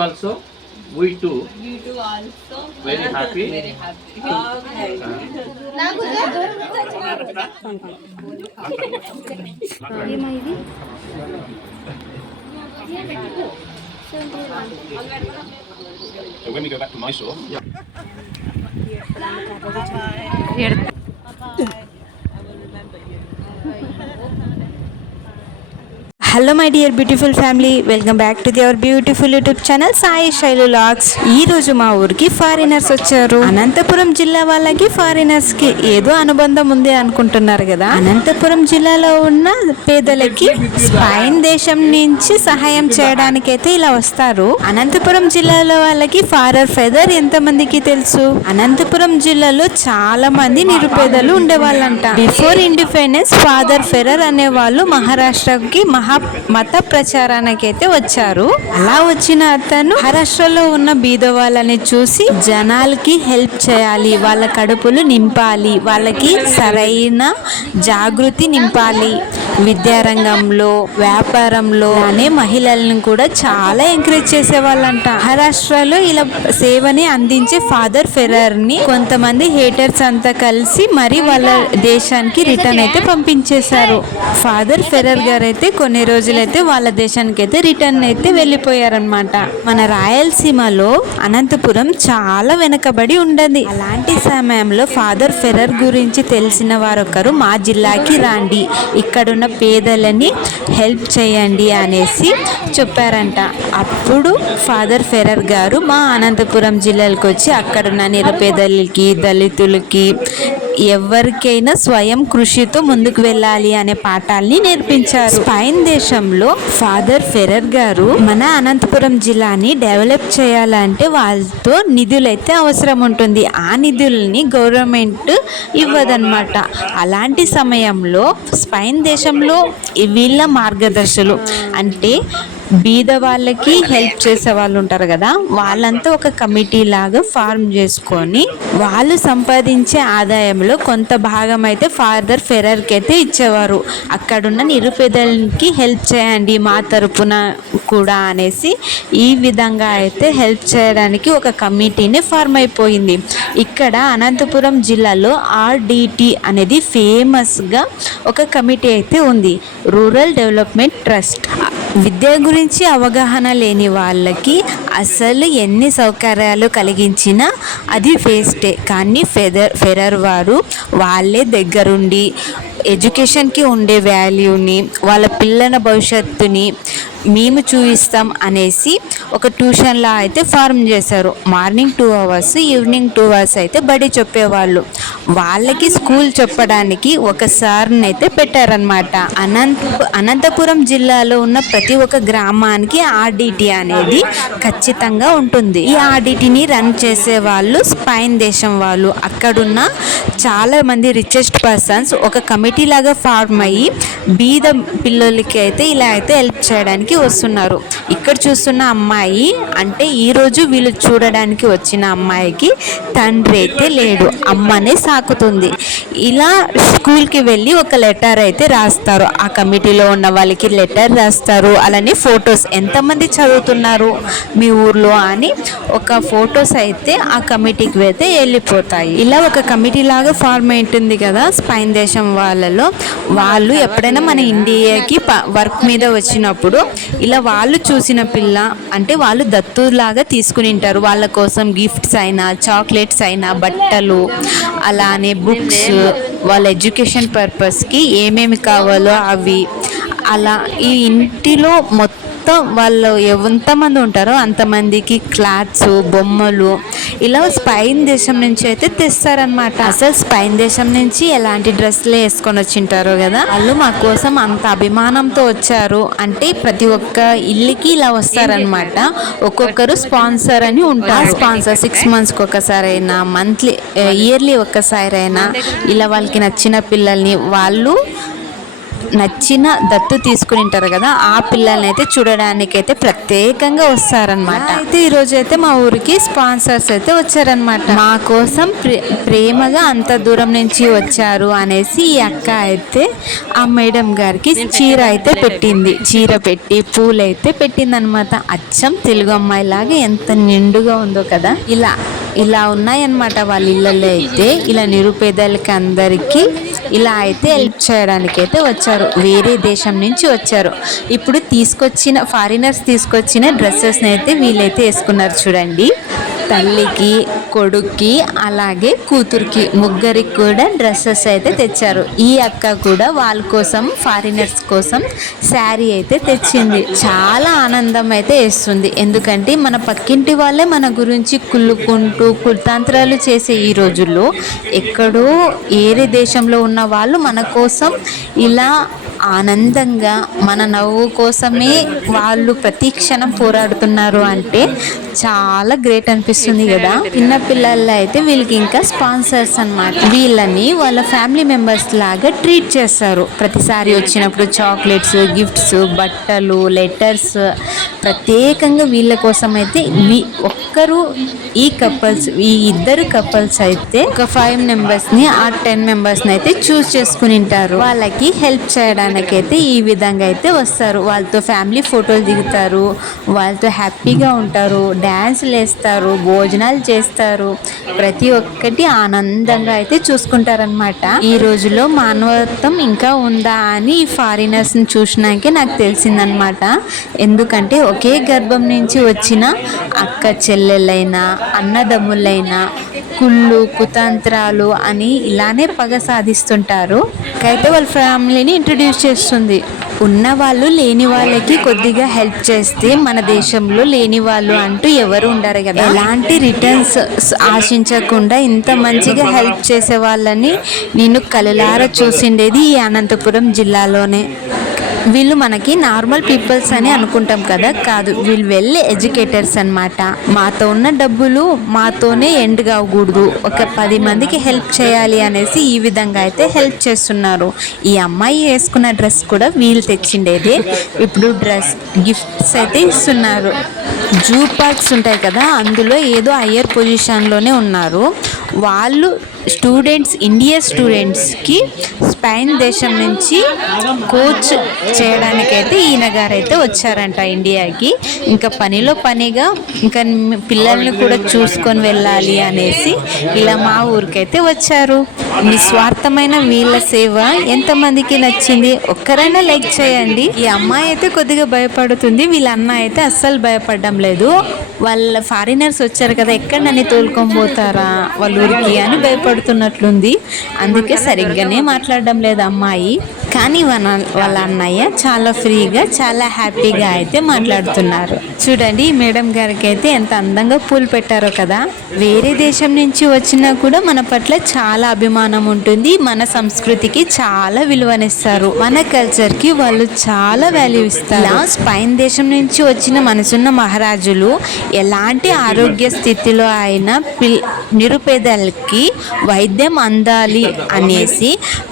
also. We too. You too also. Very happy. Very happy. Okay. ఏమైంది So when we go back to Mysore, hello my dear beautiful family, welcome back to your beautiful YouTube channel Sai Shailu vlogs. ఈ రోజు మా ఊరికి foreigners వచ్చారు. అనంతపురం జిల్లా వాళ్ళకి foreigners కి ఏదో అనుబంధం ఉంది అనుకుంటున్నారు కదా. అనంతపురం జిల్లాలో ఉన్న పేదలకి స్పెయిన్ దేశం నుంచి సహాయం చేయడానికైతే ఇలా వస్తారు. అనంతపురం జిల్లాలో వాళ్ళకి ఫాదర్ ఫెదర్ ఎంత మందికి తెలుసు? అనంతపురం జిల్లాలో చాలా మంది నిరుపేదలు ఉండేవాళ్ళంట. బిఫోర్ ఇండిపెండెన్స్ ఫాదర్ ఫెరర్ అనే వాళ్ళు మహారాష్ట్రకి మత ప్రచారానికి అయితే వచ్చారు. అలా వచ్చిన అతను మహారాష్ట్రలో ఉన్న బీద వాళ్ళని చూసి జనాలకి హెల్ప్ చేయాలి, వాళ్ళ కడుపులు నింపాలి, వాళ్ళకి సరైన జాగృతి నింపాలి, విద్యారంగంలో వ్యాపారంలో అనే మహిళలను కూడా చాలా ఎంకరేజ్ చేసేవాళ్ళంట. మహారాష్ట్రలో ఇలా సేవని అందించే ఫాదర్ ఫెరర్ ని కొంతమంది హేటర్స్ అంతా కలిసి మరి వాళ్ళ దేశానికి రిటర్న్ అయితే పంపించేశారు. ఫాదర్ ఫెరర్ గారు అయితే కొన్ని రోజులైతే వాళ్ళ దేశానికి అయితే రిటర్న్ అయితే వెళ్ళిపోయారనమాట. మన రాయలసీమలో అనంతపురం చాలా వెనకబడి ఉండదు. అలాంటి సమయంలో ఫాదర్ ఫెరర్ గురించి తెలిసిన వారొకరు మా జిల్లాకి రండి, ఇక్కడున్న పేదలని హెల్ప్ చేయండి అనేసి చెప్పారంట. అప్పుడు ఫాదర్ ఫెరర్ గారు మా అనంతపురం జిల్లాలకు వచ్చి అక్కడున్న నిరుపేదలకి, దళితులకి, ఎవరికైనా స్వయం కృషితో ముందుకు వెళ్ళాలి అనే పాఠాలని నేర్పించారు. స్పెయిన్ దేశంలో ఫాదర్ ఫెరర్ గారు మన అనంతపురం జిల్లాని డెవలప్ చేయాలంటే వాళ్ళతో నిధులైతే అవసరం ఉంటుంది. ఆ నిధుల్ని గవర్నమెంట్ ఇవ్వదన్నమాట. అలాంటి సమయంలో స్పెయిన్ దేశంలో వీళ్ళ మార్గదర్శులు అంటే బీద వాళ్ళకి హెల్ప్ చేసే వాళ్ళు ఉంటారు కదా, వాళ్ళంతా ఒక కమిటీ లాగా ఫార్మ్ చేసుకొని వాళ్ళు సంపాదించే ఆదాయంలో కొంత భాగం అయితే ఫాదర్ ఫెరర్కి అయితే ఇచ్చేవారు. అక్కడున్న నిరుపేదలకి హెల్ప్ చేయండి మా తరపున కూడా అనేసి ఈ విధంగా అయితే హెల్ప్ చేయడానికి ఒక కమిటీని ఫార్మ్ అయిపోయింది. ఇక్కడ అనంతపురం జిల్లాలో RDT అనేది ఫేమస్గా ఒక కమిటీ అయితే ఉంది, రూరల్ డెవలప్మెంట్ ట్రస్ట్. విద్య గురించి అవగాహన లేని వాళ్ళకి అసలు ఎన్ని సౌకర్యాలు కలిగించినా అది వేస్టే. కానీ ఫెరర్ వారు వాళ్ళే దగ్గరుండి ఎడ్యుకేషన్కి ఉండే వాల్యూని, వాళ్ళ పిల్లల భవిష్యత్తుని మేము చూపిస్తాం అనేసి ఒక ట్యూషన్లా అయితే ఫార్మ్ చేశారు. మార్నింగ్ 2 hours, ఈవినింగ్ 2 hours అయితే బడి చెప్పేవాళ్ళు. వాళ్ళకి స్కూల్ చెప్పడానికి ఒక సార్ని అయితే పెట్టారనమాట. అనంతపురం జిల్లాలో ఉన్న ప్రతి ఒక్క గ్రామానికి RDT అనేది ఖచ్చితంగా ఉంటుంది. ఈ RDTని రన్ చేసే వాళ్ళు స్పెయిన్ దేశం వాళ్ళు. అక్కడున్న చాలా మంది రిచెస్ట్ పర్సన్స్ ఒక కమిటీ లాగా ఫార్మ్ అయ్యి బీద పిల్లలకి అయితే ఇలా అయితే హెల్ప్ చేయడానికి వస్తున్నారు. ఇక్కడ చూస్తున్న అమ్మాయి అంటే ఈరోజు వీళ్ళు చూడడానికి వచ్చిన అమ్మాయికి తండ్రి అయితే లేడు, అమ్మనే సాకుతుంది. ఇలా స్కూల్కి వెళ్ళి ఒక లెటర్ అయితే రాస్తారు. ఆ కమిటీలో ఉన్న వాళ్ళకి లెటర్ రాస్తారు. అలానే ఫొటోస్ ఎంతమంది చదువుతున్నారు మీ ఊర్లో అని ఒక ఫొటోస్ అయితే ఆ కమిటీకి అయితే వెళ్ళిపోతాయి. ఇలా ఒక కమిటీ లాగా ఫార్మ్ ఉంటుంది కదా స్పెయిన్ దేశం వాళ్ళలో. వాళ్ళు ఎప్పుడైనా మన ఇండియాకి వర్క్ మీద వచ్చినప్పుడు ఇలా వాళ్ళు చూసిన పిల్ల అంటే వాళ్ళు దత్తులాగా తీసుకుని ఉంటారు. వాళ్ళ కోసం గిఫ్ట్స్ అయినా, చాక్లెట్స్ అయినా, బట్టలు, అలానే బుక్స్, వాళ్ళ ఎడ్యుకేషన్ పర్పస్కి ఏమేమి కావాలో అవి, అలా ఈ ఇంటిలో మొత్తం వాళ్ళు ఎంతమంది ఉంటారో అంతమందికి క్లాత్స్, బొమ్మలు ఇలా స్పెయిన్ దేశం నుంచి అయితే తెస్తారనమాట. అసలు స్పెయిన్ దేశం నుంచి ఎలాంటి డ్రెస్సులు వేసుకొని వచ్చింటారో కదా, వాళ్ళు మా కోసం అంత అభిమానంతో వచ్చారు. అంటే ప్రతి ఒక్క ఇల్లుకి ఇలా వస్తారనమాట. ఒక్కొక్కరు స్పాన్సర్ అని ఉంటారు. స్పాన్సర్ 6 monthsకి ఒకసారి అయినా, ఇయర్లీ ఒక్కసారి అయినా ఇలా వాళ్ళకి నచ్చిన పిల్లల్ని వాళ్ళు నచ్చిన దత్తు తీసుకుని ఉంటారు కదా, ఆ పిల్లల్ని అయితే చూడడానికి అయితే ప్రత్యేకంగా వస్తారనమాట. అయితే ఈ రోజు అయితే మా ఊరికి స్పాన్సర్స్ అయితే వచ్చారనమాట. మా కోసం ప్రేమగా అంత దూరం నుంచి వచ్చారు అనేసి ఈ అక్క అయితే ఆ మేడం గారికి చీర అయితే పెట్టింది. చీర పెట్టి పూలు అయితే పెట్టింది అనమాట. అచ్చం తెలుగు అమ్మాయి లాగా ఎంత నిండుగా ఉందో కదా. ఇలా ఉన్నాయన్నమాట వాళ్ళ ఇళ్ళల్లో అయితే. ఇలా నిరుపేదలకి అందరికీ ఇలా అయితే హెల్ప్ చేయడానికి అయితే వచ్చారు. వేరే దేశం నుంచి వచ్చారు. ఇప్పుడు ఫారినర్స్ తీసుకొచ్చిన డ్రెస్సెస్ని అయితే వీళ్ళైతే వేసుకున్నారు చూడండి. తల్లికి, కొడుక్కి, అలాగే కూతురికి, ముగ్గురికి కూడా డ్రెస్సెస్ అయితే తెచ్చారు. ఈ అక్క కూడా వాళ్ళ కోసం, ఫారినర్స్ కోసం శారీ అయితే తెచ్చింది. చాలా ఆనందం అయితే వేస్తుంది. ఎందుకంటే మన పక్కింటి వాళ్ళే మన గురించి కుళ్ళుకుంటూ కుతంత్రాలు చేసే ఈ రోజుల్లో ఎక్కడో ఏరే దేశంలో ఉన్న వాళ్ళు మన కోసం ఇలా ఆనందంగా మన నవ్వు కోసమే వాళ్ళు ప్రతి క్షణం పోరాడుతున్నారు అంటే చాలా గ్రేట్ అనిపిస్తుంది కదా. చిన్న పిల్లల్లో అయితే వీళ్ళకి ఇంకా స్పాన్సర్స్ అన్నమాట. వీళ్ళని వాళ్ళ ఫ్యామిలీ మెంబర్స్ లాగా ట్రీట్ చేస్తారు. ప్రతిసారి వచ్చినప్పుడు చాక్లెట్స్, గిఫ్ట్స్, బట్టలు, లెటర్స్ ప్రత్యేకంగా వీళ్ళ కోసం అయితే ఈ ఇద్దరు కపుల్స్ అయితే ఒక 5 మెంబర్స్ని ఆ 10 మెంబర్స్ని అయితే చూస్ చేసుకుని ఉంటారు. వాళ్ళకి హెల్ప్ చేయడానికి అయితే ఈ విధంగా అయితే వస్తారు. వాళ్ళతో ఫ్యామిలీ ఫోటోలు దిగుతారు, వాళ్ళతో హ్యాపీగా ఉంటారు, డ్యాన్స్లు వేస్తారు, భోజనాలు చేస్తారు, ప్రతి ఒక్కటి ఆనందంగా అయితే చూసుకుంటారనమాట. ఈ రోజులో మానవత్వం ఇంకా ఉందా అని ఈ ఫారినర్స్ని చూసినాకే నాకు తెలిసిందనమాట. ఎందుకంటే ఒకే గర్భం నుంచి వచ్చిన అక్క చెల్లెళ్ళైనా, అన్నదమ్ములైనా కుళ్ళు కుతంత్రాలు అని ఇలానే పగ సాధిస్తుంటారు. అయితే వాళ్ళ ఫ్యామిలీని ఇంట్రడ్యూస్ చేస్తుంది. ఉన్న వాళ్ళు లేని వాళ్ళకి కొద్దిగా హెల్ప్ చేస్తే మన దేశంలో లేని వాళ్ళు అంటూ ఎవరు ఉండరు కదా. ఎలాంటి రిటర్న్స్ ఆశించకుండా ఇంత మంచిగా హెల్ప్ చేసే వాళ్ళని నేను కళ్ళారా చూసిండేది ఈ అనంతపురం జిల్లాలోనే. వీళ్ళు మనకి నార్మల్ పీపుల్స్ అని అనుకుంటాం కదా, కాదు, వీళ్ళు వెళ్ళే ఎడ్యుకేటర్స్ అన్నమాట. మాతో ఉన్న డబ్బులు మాతోనే ఎండ్ కాకూడదు, ఒక 10 మందికి హెల్ప్ చేయాలి అనేసి ఈ విధంగా అయితే హెల్ప్ చేస్తున్నారు. ఈ అమ్మాయి వేసుకున్న డ్రెస్ కూడా వీళ్ళు తెచ్చిండేది. ఇప్పుడు గిఫ్ట్స్ అయితే ఇస్తున్నారు. జూ పార్క్స్ ఉంటాయి కదా, అందులో ఏదో హయ్యర్ పొజిషన్లోనే ఉన్నారు వాళ్ళు. ఇండియా స్టూడెంట్స్కి స్పెయిన్ దేశం నుంచి కోచ్ చేయడానికైతే ఈయన గారు అయితే వచ్చారంట ఇండియాకి. ఇంకా పనిగా ఇంకా పిల్లల్ని కూడా చూసుకొని వెళ్ళాలి అనేసి ఇలా మా ఊరికైతే వచ్చారు. నిస్వార్థమైన వీళ్ళ సేవ ఎంతమందికి నచ్చింది? ఒక్కరైనా లైక్ చేయండి. ఈ అమ్మాయి అయితే కొద్దిగా భయపడుతుంది, వీళ్ళ అన్న అయితే అస్సలు భయపడడం లేదు. వాళ్ళ ఫారినర్స్ వచ్చారు కదా, ఎక్కడ నన్ను తోలుకొని పోతారా వాళ్ళ ఊరికి అని భయపడుతున్నట్లుంది. అందుకే సరిగ్గానే మాట్లాడడం లేదు అమ్మాయి. కానీ వాళ్ళ అన్నయ్య చాలా ఫ్రీగా, చాలా హ్యాపీగా అయితే మాట్లాడుతున్నారు. చూడండి మేడం గారికి అయితే ఎంత అందంగా పూలు పెట్టారో కదా. వేరే దేశం నుంచి వచ్చినా కూడా మన పట్ల చాలా అభిమానం ఉంటుంది, మన సంస్కృతికి చాలా విలువనిస్తారు, మన కల్చర్కి వాళ్ళు చాలా వాల్యూ ఇస్తారు. స్పెయిన్ దేశం నుంచి వచ్చిన మనసున్న మహారాజులు ఎలాంటి ఆరోగ్య స్థితిలో అయినా నిరుపేదలకి వైద్యం అందాలి అనేసి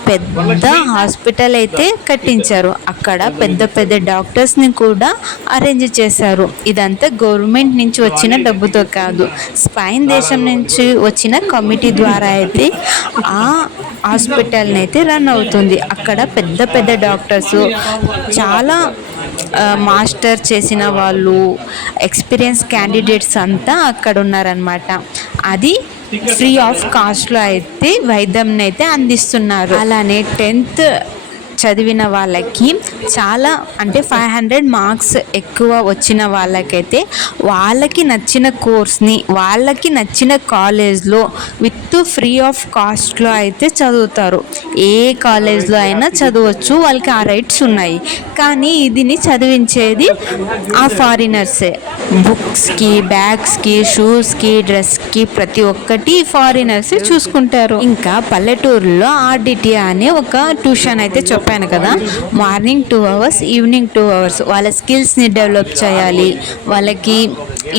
పెద్ద హాస్పిటల్ అయితే కట్టించారు. అక్కడ పెద్ద డాక్టర్స్ని కూడా అరేంజ్ చేశారు. ఇదంతా గవర్నమెంట్ నుంచి వచ్చిన డబ్బుతో కాదు, స్పెయిన్ దేశం నుంచి వచ్చిన కమిటీ ద్వారా అయితే ఆ హాస్పిటల్ని అయితే రన్ అవుతుంది. అక్కడ పెద్ద డాక్టర్స్, చాలా మాస్టర్ చేసిన వాళ్ళు, ఎక్స్పీరియన్స్ క్యాండిడేట్స్ అంతా అక్కడ ఉన్నారనమాట. అది ఫ్రీ ఆఫ్ కాస్ట్లో అయితే వైద్యం అయితే అందిస్తున్నారు. అలానే 10th చదివిన వాళ్ళకి చాలా అంటే 500 మార్క్స్ ఎక్కువ వచ్చిన వాళ్ళకైతే వాళ్ళకి నచ్చిన కోర్స్ని వాళ్ళకి నచ్చిన కాలేజ్లో విత్ ఫ్రీ ఆఫ్ కాస్ట్లో అయితే చదువుతారు. ఏ కాలేజ్లో అయినా చదవచ్చు, వాళ్ళకి ఆ రైట్స్ ఉన్నాయి. కానీ ఇదిని చదివించేది ఆ ఫారినర్సే. బుక్స్కి, బ్యాగ్స్కి, షూస్కి, డ్రెస్కి ప్రతి ఒక్కటి ఫారినర్సే చూసుకుంటారు. ఇంకా పల్లెటూరులో ఆర్డిటి అనే ఒక ట్యూషన్ అయితే చెప్పాను కదా, మార్నింగ్ 2 hours, ఈవినింగ్ 2 hours వాళ్ళ స్కిల్స్ని డెవలప్ చేయాలి. వాళ్ళకి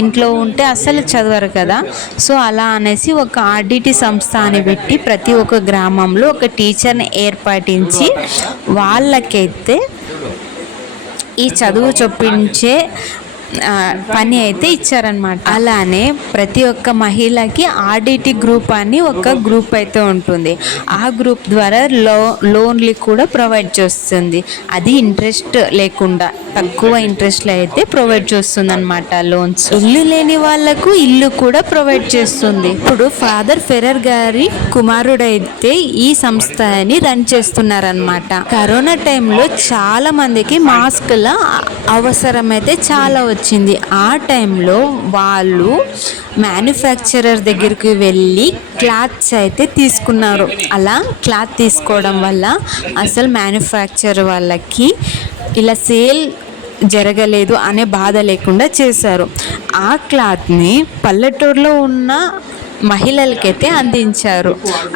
ఇంట్లో ఉంటే అస్సలు చదవరు కదా, సో అలా అనేసి ఒక ఆర్డిటి సంస్థ అని పెట్టి ప్రతి ఒక్క గ్రామంలో ఒక టీచర్ని ఏర్పాటించి వాళ్ళకైతే ఈ చదువు చెప్పించే పని అయితే ఇచ్చారనమాట. అలానే ప్రతి ఒక్క మహిళకి ఆర్డిటి గ్రూప్ అని ఒక గ్రూప్ అయితే ఉంటుంది. ఆ గ్రూప్ ద్వారా లోన్లు కూడా ప్రొవైడ్ చేస్తుంది. అది ఇంట్రెస్ట్ లేకుండా తక్కువ ఇంట్రెస్ట్లో అయితే ప్రొవైడ్ చేస్తుంది అనమాట లోన్స్. ఇల్లు లేని వాళ్ళకు ఇల్లు కూడా ప్రొవైడ్ చేస్తుంది. ఇప్పుడు ఫాదర్ ఫెరర్ గారి కుమారుడైతే ఈ సంస్థని రన్ చేస్తున్నారనమాట. కరోనా టైంలో చాలా మందికి మాస్కుల అవసరం అయితే చాలా వచ్చింది. ఆ టైంలో వాళ్ళు మ్యానుఫ్యాక్చరర్ దగ్గరికి వెళ్ళి క్లాత్స్ అయితే తీసుకున్నారు. అలా క్లాత్ తీసుకోవడం వల్ల అసలు మ్యానుఫ్యాక్చర్ వాళ్ళకి ఇలా సేల్ జరగలేదు అనే బాధ లేకుండా చేశారు. ఆ క్లాత్ని పల్లెటూరులో ఉన్న మహిళలకైతే అందించారు.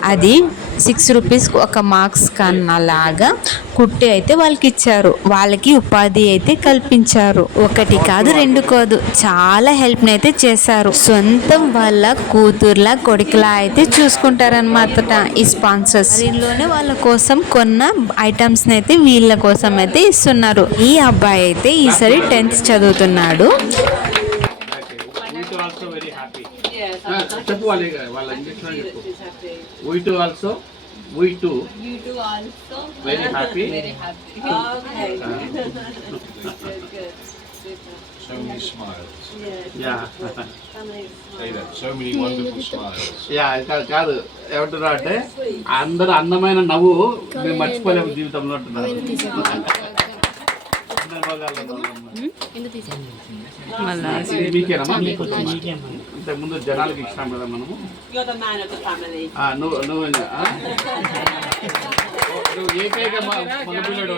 అది 6 rupees ఒక మార్క్స్ కన్నలాగా కుట్టి అయితే వాళ్ళకి ఇచ్చారు. వాళ్ళకి ఉపాధి అయితే కల్పించారు. ఒకటి కాదు, 2 కాదు, చాలా హెల్ప్ని అయితే చేశారు. సొంతం వాళ్ళ కూతుర్లా కొడుకులా అయితే చూసుకుంటారనమాట ఈ స్పాన్సర్స్. దీనిలోనే వాళ్ళ కోసం కొన్న ఐటమ్స్ని అయితే వీళ్ళ కోసం అయితే ఇస్తున్నారు. ఈ అబ్బాయి అయితే ఈసారి 10th చదువుతున్నాడు. also very happy. Yes. చెప్పు వాళ్ళ ఇంగ్లీష్లో చెప్పు. We too also. We too. You too also. Very happy. Very happy. Okay. Good. So many smiles. Yes. Yeah. Say that. So many wonderful smiles. కాదు ఏమంటున్నా అంటే అందరూ అందమైన నవ్వు మేము మర్చిపోలేము జీవితంలో అంటున్నారు. మీకేనమ్మా ఇంతకు ముందు జనాలకి ఇచ్చినాం కదా మనము. You're the man of the family. నువ్వు ఏకైక మన పిల్లడు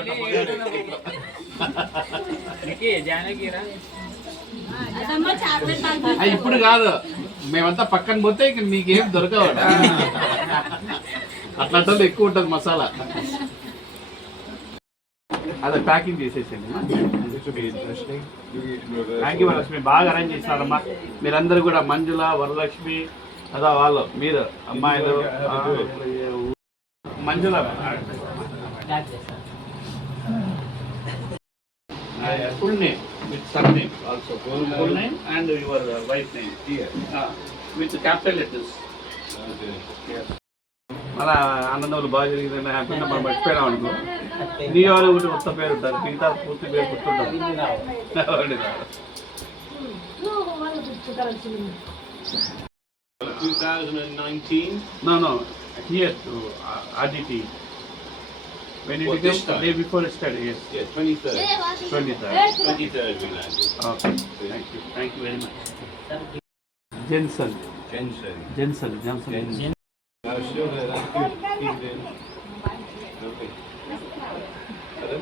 ఇప్పుడు కాదు, మేమంతా పక్కన పోతే ఇక మీకేం దొరకవు. అట్లాంటి ఎక్కువ ఉంటుంది మసాలా. అదే ప్యాకింగ్ చేసేసండి. థ్యాంక్ యూ వరలక్ష్మి, బాగా అరేంజ్ చేస్తారమ్మా. మీరందరూ కూడా మంజుల, వరలక్ష్మి అదా వాళ్ళు మీరు అమ్మాయిలు. Manjula full name with surname also, full name and your wife name with capital letters. అలా అన్నదమ్ములు బాగా జరిగిందని హ్యాపీగా మనం మర్చిపోయినాం అనుకో. నీ వాళ్ళు ఒకటి కొత్త పేరు ఉంటారు, మిగతా పూర్తి పేరు గుర్తుంటారు. 2019? No, here to RDT. When it became the day before yesterday, yes. Yeah, 23rd. 23rd. 23rd we landed. Okay, thank you very much. Jensen. No, still there. That's good. Keep it in. Okay. Hello?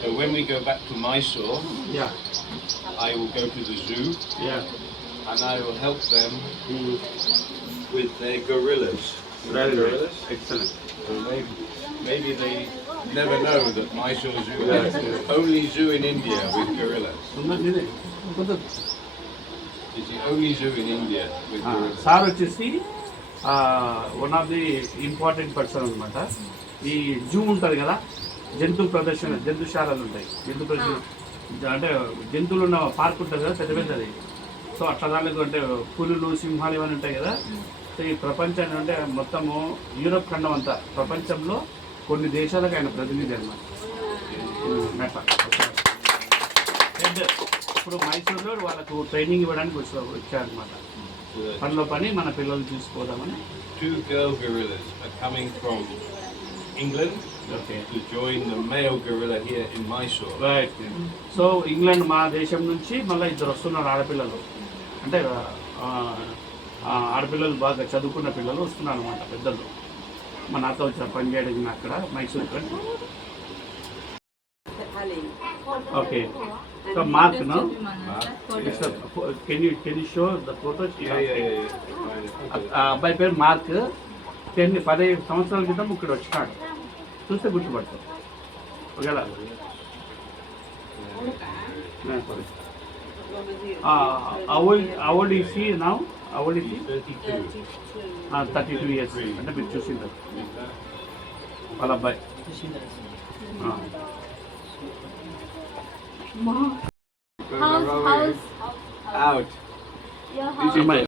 So when we go back to Mysore, Yeah. I will go to the zoo Yeah. and I will help them with their gorillas. Very good. Gorillas. Excellent. So maybe they never know that Mysore Zoo is the only zoo in India with gorillas. It's the only zoo in India with gorillas. Sir వచ్చేసి one of the important person అనమాట. ఈ zoo ఉంటుంది కదా, జంతు ప్రదర్శన, జంతుశాలలు ఉంటాయి, జంతు ప్రదర్శన అంటే జంతువులు ఉన్న పార్క్ ఉంటుంది కదా, పెద్ద పెద్దది. సో అట్లా దానికి అంటే పులులు, సింహాలు ఇవన్నీ ఉంటాయి కదా. సో ఈ ప్రపంచాన్ని అంటే మొత్తము యూరోప్ ఖండం అంతా, ప్రపంచంలో కొన్ని దేశాలకు ఆయన ప్రతినిధి అనమాట. ఇప్పుడు మైసూర్లో వాళ్ళకు ట్రైనింగ్ ఇవ్వడానికి వచ్చారనమాట. పనిలో పని మన పిల్లలు చూసుకోదామని. 2 girl gorillas are coming from England to join the male gorilla here in Mysore. Right. So England మా దేశం నుంచి మళ్ళీ 2 వస్తున్నారు ఆడపిల్లలు. అంటే ఆడపిల్లలు బాగా చదువుకున్న పిల్లలు వస్తున్నారు అనమాట, పెద్దలు. మా నాతో వచ్చారు పని చేయడానికి అక్కడ Mysore. Okay. So Mark, no? It's can you show the photos? అబ్బాయి పేరు మార్క్ 15 సంవత్సరాల క్రితం ఇక్కడ వచ్చినాడు. చూస్తే గుర్తుపడతాడు. ఒకవేళ how old is he now? How old is he? 32 years. అంటే మీరు చూసింటారు వాళ్ళ అబ్బాయి. Out. అమ్మాయి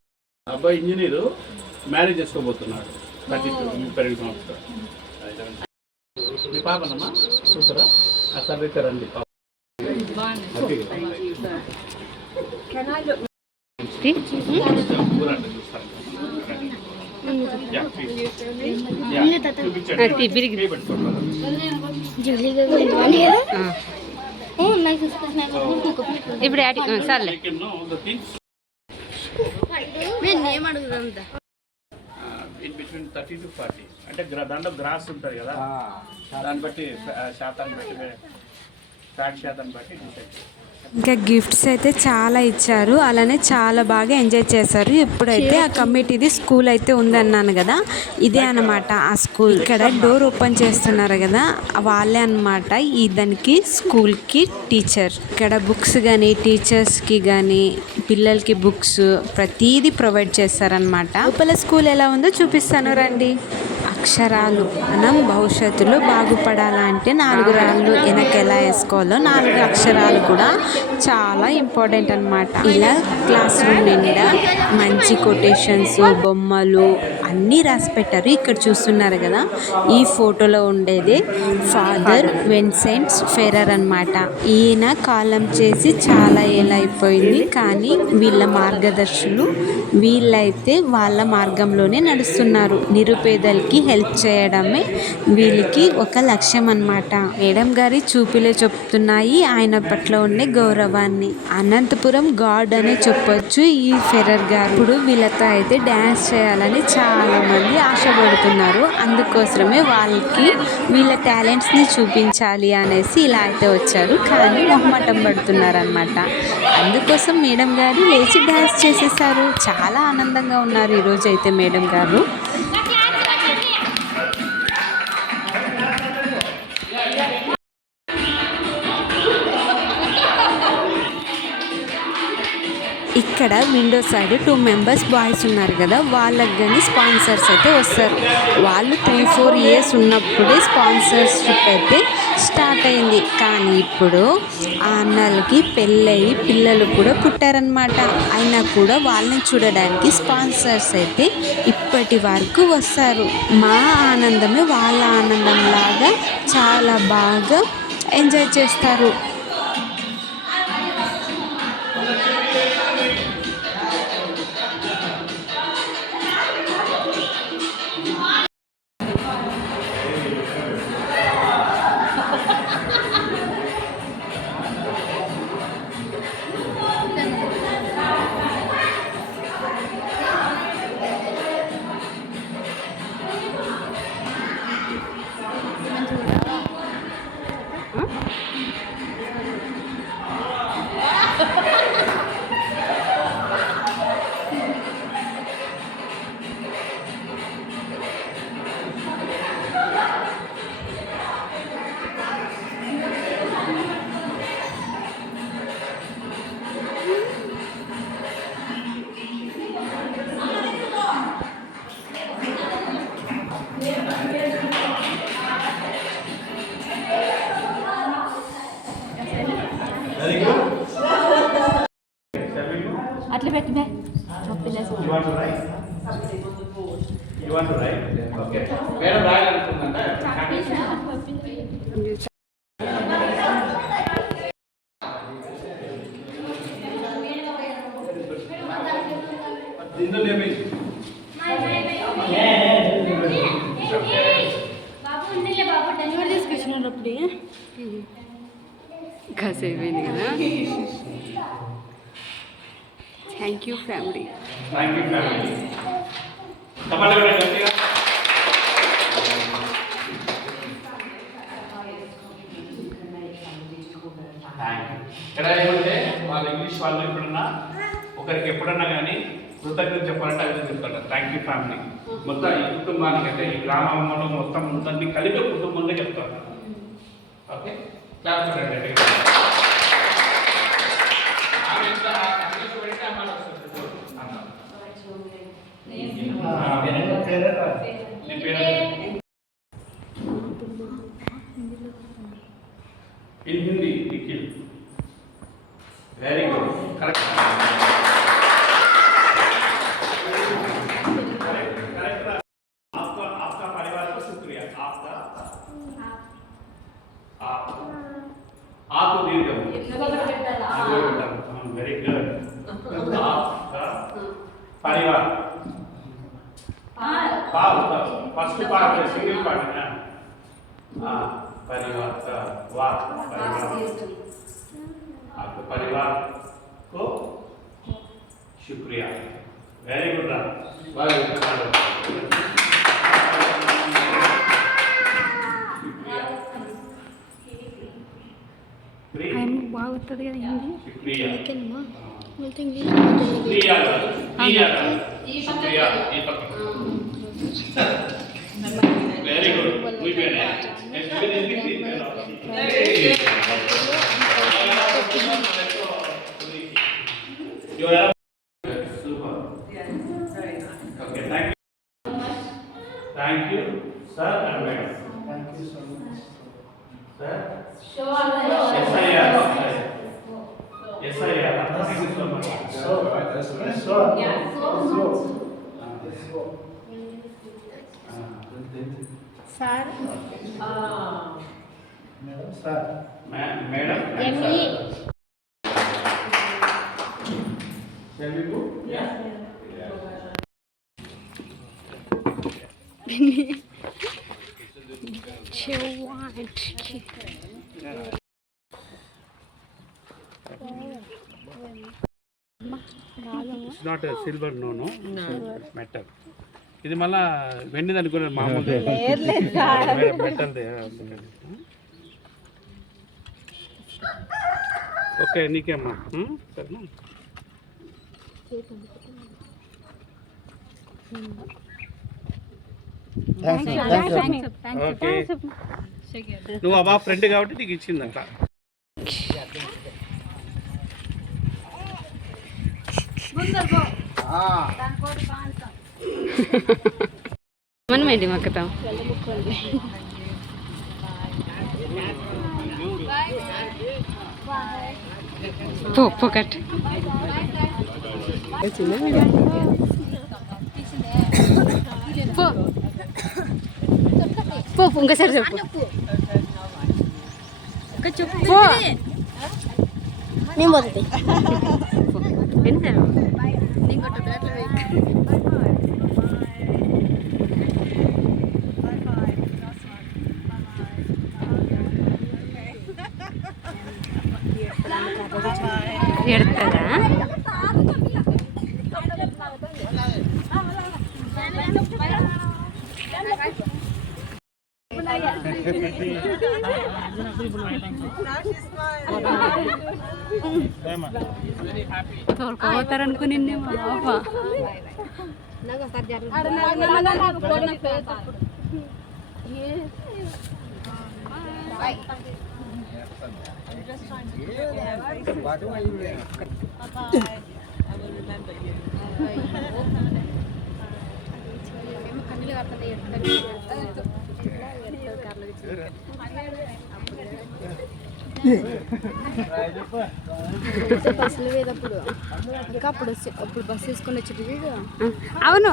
అబ్బాయి ఇంజనీరు మ్యారేజ్ చేసుకోబోతున్నాడు. 32 సంవత్సరాలు. మీ పాపనమ్మా చూసారా? ఆ సర్వీస్ రండి పాప. Can I look? ఇప్పుడు సర్లే ఇన్ బిట్వీన్ 30 to 40 అంటే దాంట్లో గ్రాస్ ఉంటుంది కదా, దాన్ని బట్టి శాతాన్ని బట్టి ఫ్యాట్ శాతాన్ని బట్టి డిసైడ్. ఇంకా గిఫ్ట్స్ అయితే చాలా ఇచ్చారు, అలానే చాలా బాగా ఎంజాయ్ చేశారు. ఇప్పుడైతే ఆ కమిటీది స్కూల్ అయితే ఉందన్నాను కదా, ఇదే అన్నమాట ఆ స్కూల్. ఇక్కడ డోర్ ఓపెన్ చేస్తున్నారు కదా, వాళ్ళే అన్నమాట ఈ దానికి స్కూల్కి టీచర్. ఇక్కడ బుక్స్ కానీ టీచర్స్కి కానీ పిల్లలకి బుక్స్ ప్రతిదీ ప్రొవైడ్ చేస్తారనమాట. లోపల స్కూల్ ఎలా ఉందో చూపిస్తాను రండి. అక్షరాలు మనం భవిష్యత్తులో బాగుపడాలంటే 4 రాళ్ళు వెనక ఎలా వేసుకోవాలో 4 అక్షరాలు కూడా చాలా ఇంపార్టెంట్ అన్నమాట. ఇలా క్లాస్ రూమ్ నిండా మంచి కొటేషన్స్ బొమ్మలు అన్నీ రాసి పెట్టారు. ఇక్కడ చూస్తున్నారు కదా, ఈ ఫోటోలో ఉండేది ఫాదర్ విన్సెంట్ ఫెరర్ అన్నమాట. ఈయన కాలం చేసి చాలా ఏళ్ళు అయిపోయింది, కానీ వీళ్ళ మార్గదర్శులు వీళ్ళైతే వాళ్ళ మార్గంలోనే నడుస్తున్నారు. నిరుపేదలకి హెల్ప్ చేయడమే వీళ్ళకి ఒక లక్ష్యం అన్నమాట. మేడం గారి చూపులే చెప్తున్నాయి ఆయన పట్ల ఉండే గౌరవాన్ని. అనంతపురం గాడ్ అనే చెప్పొచ్చు ఈ ఫెరర్ గారు. ఇప్పుడు వీళ్ళతో అయితే డ్యాన్స్ చేయాలని చాలా మంది ఆశపడుతున్నారు. అందుకోసమే వాళ్ళకి వీళ్ళ టాలెంట్స్ని చూపించాలి అనేసి ఇలా అయితే వచ్చారు, కానీ మొహమాటం పడుతున్నారు అనమాట. అందుకోసం మేడం గారు లేచి డ్యాన్స్ చేసేసారు. చాలా ఆనందంగా ఉన్నారు ఈరోజు అయితే మేడం గారు. ఇక్కడ విండో సైడ్ 2 మెంబర్స్ బాయ్స్ ఉన్నారు కదా, వాళ్ళకి కానీ స్పాన్సర్స్ అయితే వస్తారు. వాళ్ళు 3-4 years ఉన్నప్పుడే స్పాన్సర్షిప్ అయితే స్టార్ట్ అయింది. కానీ ఇప్పుడు ఆ అన్నలకి పెళ్ళయి పిల్లలు కూడా పుట్టారనమాట. అయినా కూడా వాళ్ళని చూడడానికి స్పాన్సర్స్ అయితే ఇప్పటి వరకు వస్తారు. మా ఆనందమే వాళ్ళ ఆనందం లాగా చాలా బాగా ఎంజాయ్ చేస్తారు. అట్లా పెట్టిమే You want to write? Okay. Madam రాయాలనుకుందంట. దీంట్లో ఏమైంది? కాసేపోయింది కదా. Thank you family. Thank you, family. తప్పకుండా గట్టిగా. Thank you. ఇక్కడ ఏమంటే వాళ్ళు ఇంగ్లీష్ వాళ్ళు ఎప్పుడన్నా ఒకరికి ఎప్పుడన్నా కానీ కృతజ్ఞత చెప్పాలంటే అది చెప్తారు. థ్యాంక్ యూ ఫ్యామిలీ మొత్తం ఈ కుటుంబానికి అంటే ఈ గ్రామంలో మొత్తం మొత్తాన్ని కలిపి కుటుంబంలో చెప్తారు. ఓకే క్లాస్ చూడండి. In Hindi, Nikhil. Very good. Correct. आपका परिवार को शुक्रिया. आप दीर्घम. Very good. आपका परिवार. फर्स्ट पार्ट सिंगल पार्ट है ना. परिवार का वाह परिवार. आपके परिवार को शुक्रिया. Very good. బాగుంటుంది కదా హిందీ शुक्रिया. Very good. Muy bien. You are super. Okay, thank you. Thank you, sir and madam. Thank you so much. Sir. Yes, I am. Yes, I am. Thank you so much. Sir Madam. Emily. Shall we go? Yeah. It's not a silver, no. It's metal. ఇది మళ్ళా వెండిది అనుకున్నాను మామూలు metal. Okay నీకేమ్మా సరేనా. Okay నువ్వు ఆ friend కాబట్టి నీకు ఇచ్చింది అట్లా. మనమేంటి మక్కుతాం పొక్కట్ పో ఇంకోసారి చెప్పు చెప్పు నేను పోతుంది ఎన్నిసార్లు ఎడతారా తోలుకోపోతారనుకుని మా బస్సులు వేదప్పుడు అప్పుడు బస్సు వేసుకొని వచ్చేది. అవును.